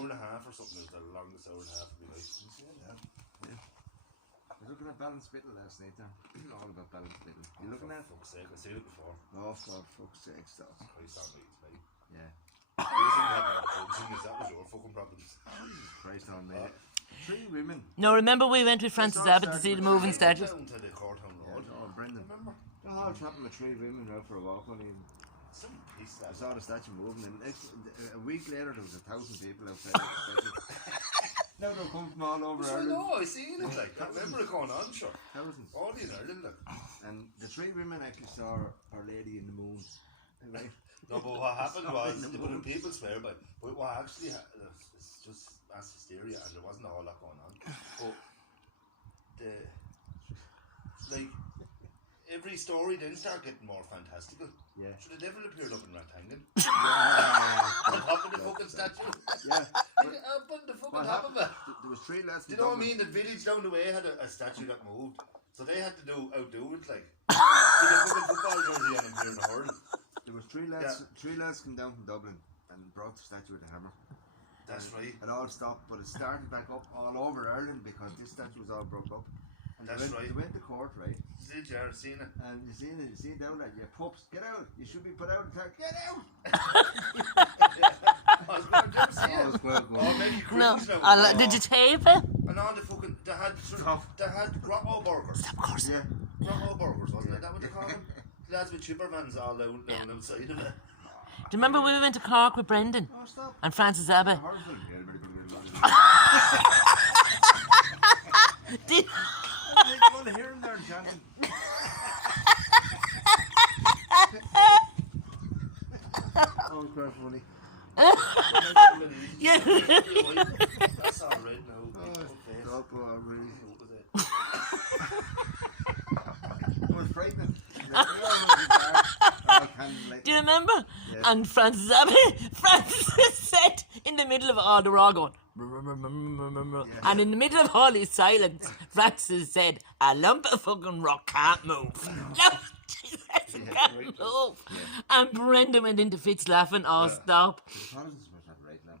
hour and a half or something. It was the longest hour and a half of my life. Did you see that? Yeah. I was looking at Ballinspittle last night there. All about Ballinspittle. You looking at? For fuck's sake, I've seen it before. Oh, for fuck's sake, stop. Christ almighty, mate. Yeah. That was your fucking problems. Jesus Christ on me. 3 women. No, remember we went with Francis Abbott to see the moving statues? Down to the Courthound Road. Oh, Brendan. Remember? The whole happened with 3 women out for a walk on him. Some piece I that. saw the statue moving, and a week later there was 1,000 people outside the statue. Now they'll come from all over I Ireland. know, I seen it like. I remember it going on, sure. Thousands. All in Ireland, like. And the 3 women actually saw Our Lady in the Moon. Right? No, but what happened was, but people swear by it, but what actually it's just mass hysteria, and there wasn't a whole lot going on. But every story then started getting more fantastical. Yeah. So the devil appeared up in Ratangan. Yeah. On top of the fucking statue. Yeah. Up on the fucking top of it. There was 3 lads. Do you know what I mean? The village down the way had a statue that moved. So they had to outdo it like. With a fucking football jersey on him here in the hurl. There was 3 lads. 3 lads came down from Dublin and brought the statue with a hammer. That's right. It all stopped, but it started back up all over Ireland because this statue was all broke up. And That's they right. went to court, right? Did you ever seen it? And you see down there, yeah, pups, get out! You should be put out and tell, get out! I was going to see Oh, it. it was well good. Oh, maybe you No. cringe now. Did you tape it? And all the fucking, they had grotto burgers. Of course. Yeah. Grotto burgers, wasn't it? That what they call them? Lads with chipper vans all down outside of it. Do you remember we went to Cork with Brendan Oh, stop. and Francis Abbott? Horrible. Did, I want to hear him there chanting. Oh, it's quite funny. yeah. That's all right now. Stop, really. It was frightening. Do you remember? Yes. And Francis said in the middle of all the raw going, and in the middle of all his silence, Francis said, a lump of fucking rock can't move. No, Jesus, it can't move. And Brenda went into fits laughing, oh, stop. The Protestants were not right now.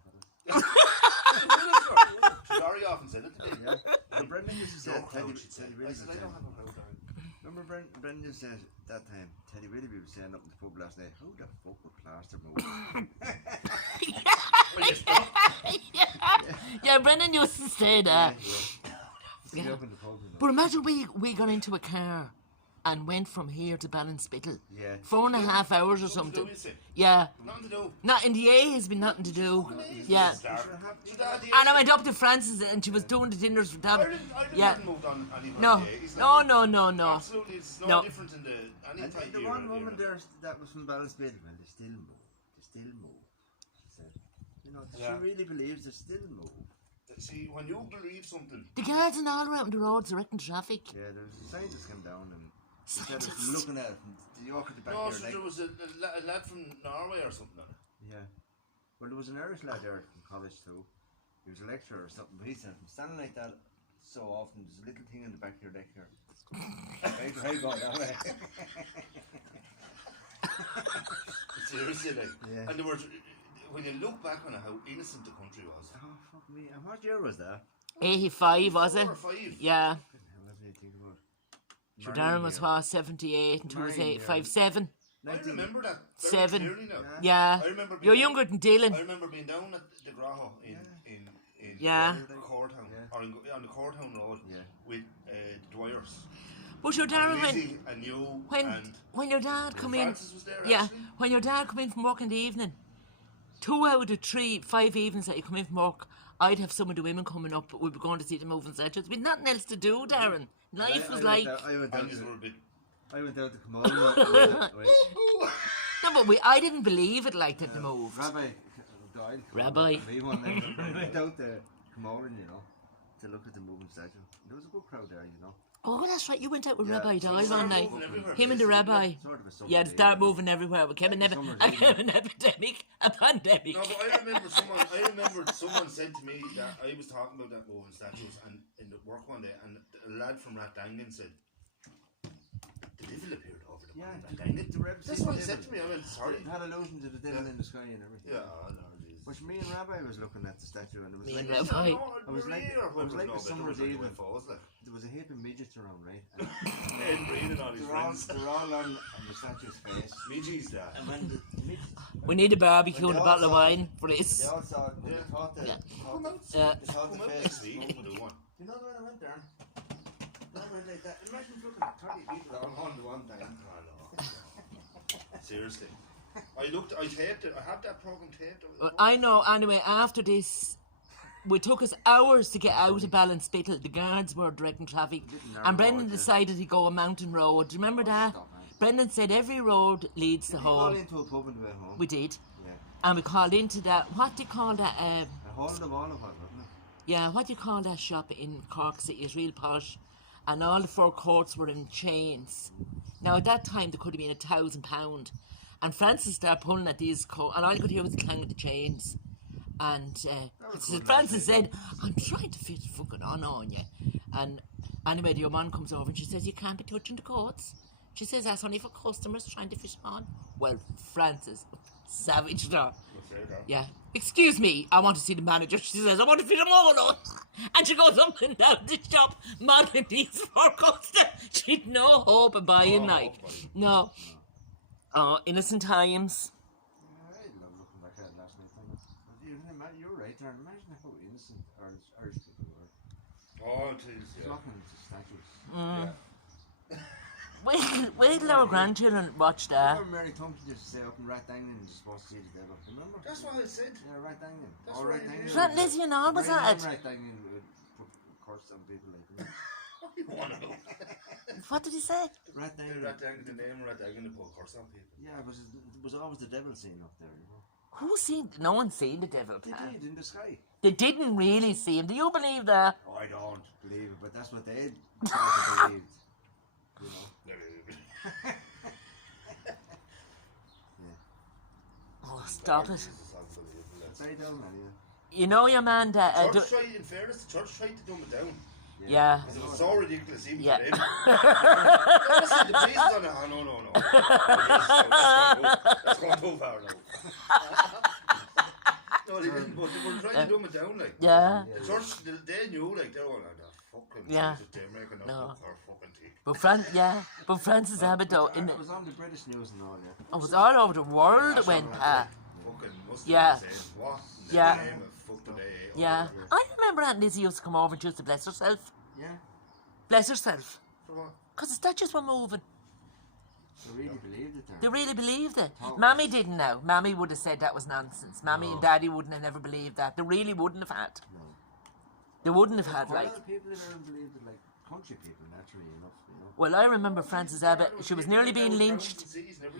Sorry, often said it to me. Yeah. And Brendan used to say, No crowd, Teddy, she'd say. Teddy I Willoughby said, I said, don't have a crowd down. remember Brendan used to say that time, Teddy Willoughby was saying up in the pub last night, who the fuck would plaster move? Yeah, Brendan used to say that. Yeah. Up in the pub, you know. But imagine we got into a car and went from here to Ballinspittle. Yeah. 4.5 hours or Nothing to do, something. you say? Yeah. Nothing to do. Not in the A has been nothing to do. Yeah. Sure, And I went up to Frances and she was doing the dinners for Dab. Ireland Yeah. hasn't moved on any No. days, No, like, no, no, no. Absolutely, it's no, No. different in any And type the of one era, woman era. there that was from Ballinspittle, well, they still move. They still move. She said, you know, Yeah. she really believes they still move. See, when you believe something, The guards and all around the roads directing traffic. Yeah, there was a scientist came down and instead of Scientist. looking at it from the York at the back no, of so your there leg. was a lad from Norway or something. Yeah. Well, there was an Irish lad there from college too. He was a lecturer or something, but he said, I'm standing like that so often, there's a little thing in the back of your neck here. Right, right, go that way. Seriously, like, Yeah. and there was, when you look back on it, how innocent the country was. Oh, fuck me. And what year was that? 85, was it? 4 or 5. Yeah. What do you think about? Sure, Darren was what, 78 and 2 was Mine, 85, 7. I remember that very 7. clearly now. Yeah. I remember being You're down- younger than Dylan. I remember being down at the Graho in Yeah. Courtown, Yeah. or on the Courtown Road Yeah. with Dwyers. But your Darren went. Lizzie and you and When your dad come in, Francis was there, yeah, actually. when your dad come in from work in the evening, 2 out of the 5 evenings that you come in from work, I'd have some of the women coming up, but we'd be going to see the moving statues. We'd nothing else to do, Darren. Life was like, I went and down you to were a bit. I went down to Kamal. no, but I didn't believe it like that. The move. Rabbi died. Rabbi. Me one night. I went out to Kamal, you know, to look at the moving statue. There was a good crowd there, you know. Oh, that's right. You went out with Yeah. Rabbi Doyle Started one night. moving everywhere, Him and the basically. Rabbi. Sort of a summer Yeah, they day, start you know. moving everywhere. We came an Summer's evening. epidemic, a pandemic. No, but I remember someone said to me that I was talking about that moving statues and in the work one day, and a lad from Ratangan said, the devil appeared over the Yeah, Ratangan. the Rebbe That's seen what the he said devil. to me. I went, sorry. Had allusion to the devil in the sky and everything. Yeah, oh, no, Jesus. Which me and Rabbi was looking at the statue, and it was Me like and Rabbi. I was like a summer's evening. There was a heap of midgets around, right? And Breathing on his friends. they're all on the statue's face. Midgie's that. And when the midgets, We need a barbecue and a When they bottle of all saw wine for they this. all saw it, when Yeah. they thought the, Yeah. Come out. Yeah. they thought the Come out face. next week when they want. You know when I went there? No, went like that. Imagine looking at 30 people all on the one time. Seriously. I taped it. I have that program taped. Well, I know, anyway, after this, it took us hours to get out of Ballinspittle. The guards were directing traffic. And Brendan decided to go a mountain road. Do you remember that? Stop, man. Brendan said every road leads to Did we call home. into a pub on the way home? We did. Yeah. And we called into that, what do you call that? A hole in the wall of it, wasn't it? Yeah, what do you call that shop in Cork City? It's real posh. And all the four courts were in chains. Now, at that time, there could have been £1,000. And Francis started pulling at these coats, and all you could hear was the clang of the chains. And was so good Francis said, I'm trying to fit fucking on you. And anyway, your mum comes over and she says, you can't be touching the coats. She says, that's only for customers trying to fit on. Well, Francis, savage now. Yeah. Excuse me, I want to see the manager. She says, I want to fit them all on. And she goes up and down the shop, modelling these for customers. She'd no hope of buying, like. No. Oh, innocent times. I love looking back at it last night. You're right, Darren. Imagine how innocent Irish people were. Oh, jeez, yeah. Flocking into statues. Yeah. Wait till our grandchildren watch that. Remember Mary Thompson used to say up in Rathdangan you're supposed to see the devil. Remember? That's what I said. Yeah, Rathdangan. That's Oh, right, Rathdangan. yeah. That Lizzie and all was at it. Rathdangan would put curse on people like that. You want to know? What did he say? Rathdangan. The name Rathdangan to put a curse on people. Yeah, it was always the devil scene up there, you know. Who seen? No one seen the devil. They Pal. did in the sky. They didn't really see him. Do you believe that? Oh, I don't believe it, but that's what they thought they believed. You know. Oh, stop it. Say down, man, yeah. You know your man that. Church tried, in fairness, the church tried to dumb it down. Yeah. Because it was so ridiculous, even Yeah. for them. Listen, the police on it. Oh, no. That's gone too far now. No, they didn't, but they were trying to dumb it down, like. Yeah. The church, they knew, like, they were like, fucking Yeah. Jesus, they're making No. us our fucking teeth. But Francis Abbott though, It was on the British news and all, yeah. it was all over the world it went. Fucking must Yeah. have said, what in the Yeah. name of fuck today? Yeah. I remember Aunt Lizzie used to come over and just to bless herself. Yeah. Bless herself. For what? Because the statues were moving. They really believed it there. They really believed it. Oh, Mammy didn't know. Mammy would have said that was nonsense. Mammy and Daddy wouldn't have never believed that. They really wouldn't have had. No. They wouldn't have had, Quite a like. lot of people in Ireland believed it, like country people, naturally enough, you know. Well, I remember Frances Abbott. She was nearly being lynched.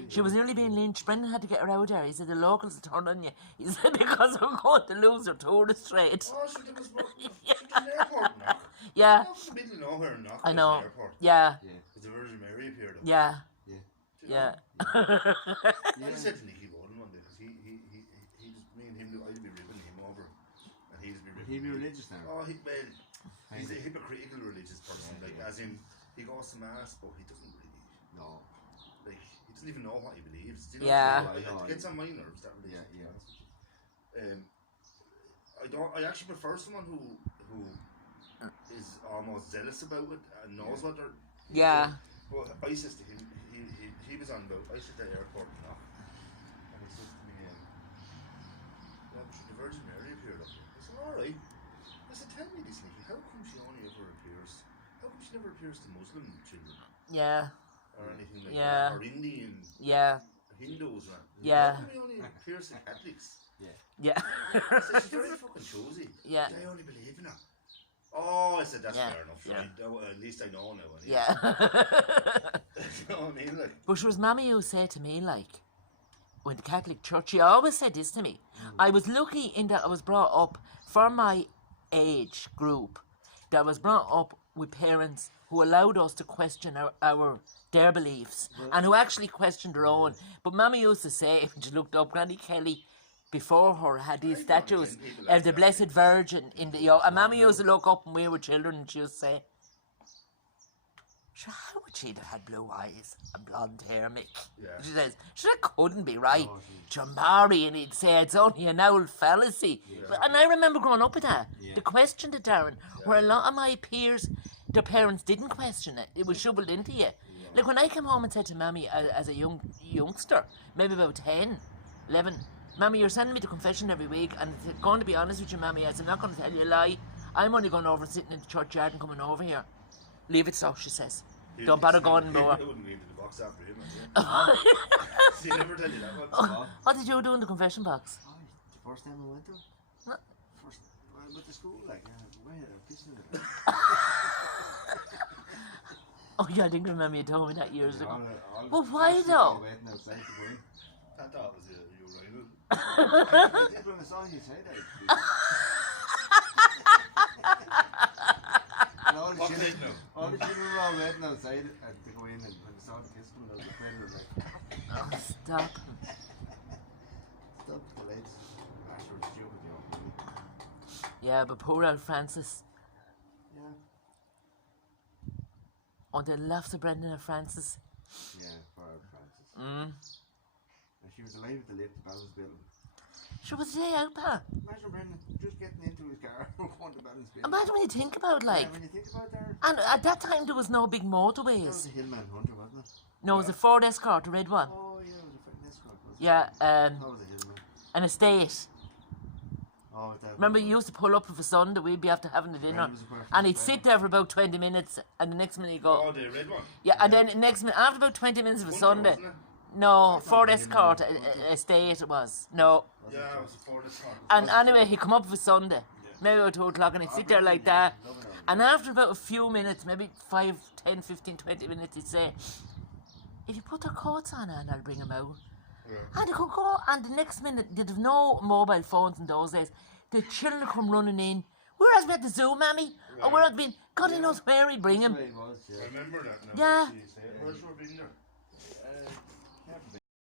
She was nearly being lynched. Brendan had to get her out there. He said the locals will turn on you. He said because we're going to lose her tourist rate. Oh, so there was an airport knock. Yeah, Out in the middle of nowhere knock. I was know. an airport. Yeah, Yeah. Because the Virgin Mary appeared up. yeah, Yeah. yeah. I said to Nicky Bowden one day, because he just, me and him, I'd be ribbing him over. And he'd be ribbing He'd be me. religious now. Oh, he's a hypocritical religious person. Like, as in, he goes to mass, but he doesn't really, No. like, he doesn't even know what he believes. Do you know Yeah. what I mean? I know. It gets on my nerves, that religion. Yeah, yeah. to be honest with you. I actually prefer someone who is almost zealous about it and knows what they're. Yeah. Well, I says to him, he was on about. I said at the airport now, and he says to me, "Yeah, but the Virgin Mary appeared up there." I said, "All right." I said, "Tell me this, Nicky. How come she only ever appears? How come she never appears to Muslim children Yeah, or anything like Yeah. that, or Indian yeah, Hindus? Right? Yeah. How come he only appears to Catholics?" yeah. I said, "She's very fucking choosy. Yeah. I only believe in her." Oh, I said, "That's Yeah. fair enough. Yeah. Right? At least I know now." Anyway. Yeah. You know what I mean? Like, But she was Mammy who said to me, like, when the Catholic Church, she always said this to me. I was lucky in that I was brought up for my age group, that I was brought up with parents who allowed us to question their beliefs and who actually questioned their own. But Mammy used to say, when she looked up, Granny Kelly before her had these statues of the Blessed Virgin in the, and Mammy used to look up when we were children and she used to say, Sure, how would she have had blue eyes and blonde hair, Mick? Yeah. She says, sure, that couldn't be right. No, Sure, Mary, and he'd say it's only an old fallacy. And I remember growing up with that. Yeah. The question to Darren, where a lot of my peers, their parents didn't question it. It was shoveled into you. Like when I came home and said to Mammy as a youngster, maybe about 10, 11, Mammy, you're sending me to confession every week, and it's going to be honest with you, Mammy, as I'm not going to tell you a lie. I'm only going over and sitting in the churchyard and coming over here. Leave it so, she says. Don't bother going more. I wouldn't leave the box after him. Did he never tell you that one? What did you do in the confession box? Oh, the first time I went to. No. First, I went to school, like, where kissing it. Oh yeah, I think remember you told me that years ago. All Well, the why kids though? waiting outside to go in. I thought it was your rival. I did when I saw you say that. And all the What children, did now? all the children were all waiting outside to go in, and when they saw the kiss coming out, the friend was like, Oh, stop. stop the lights. Actually, it was stupid, you know. Yeah, but poor old Francis. Yeah. On the left of Brendan and Francis. Yeah, poor old Francis. Mm. And she was alive at the late balance building. Sure, was the day out, pa? Imagine Brendan just getting into his car going to balance building. Imagine when you think about, like. Yeah, when you think about that, And at that time, there was no big that was motorways. a Hillman Hunter, wasn't it? No, it was a Ford Escort, the red one. Oh, yeah, it was a fucking escort, wasn't it? Yeah, That was a Hillman. an estate. Oh, that Remember, you used to pull up for Sunday, we'd be after having the dinner. Brendan was a perfect And he'd friend. sit there for about 20 minutes, and the next minute he'd go. Oh, the red one. Yeah, and then the next minute, after about 20 minutes of a Hunter, Sunday. wasn't it? No, thought Ford it was Escort, Hillman. estate it was. No. Yeah, it was a Ford Escort. And anyway, he'd come up for Sunday, maybe about 2 o'clock, and he'd sit there like that. And after about a few minutes, maybe 5, 10, 15, 20 minutes, he'd say, if you put their coats on, and I'll bring them out. Yeah. And they could go, and the next minute, they'd have no mobile phones in those days. The children would come running in. Where else we at the zoo, Mammy? Or where I'd been, God knows where he'd bring That's him. the way it was, I yeah. remember that now. Yeah. Jeez, yeah. Where's your been there? Never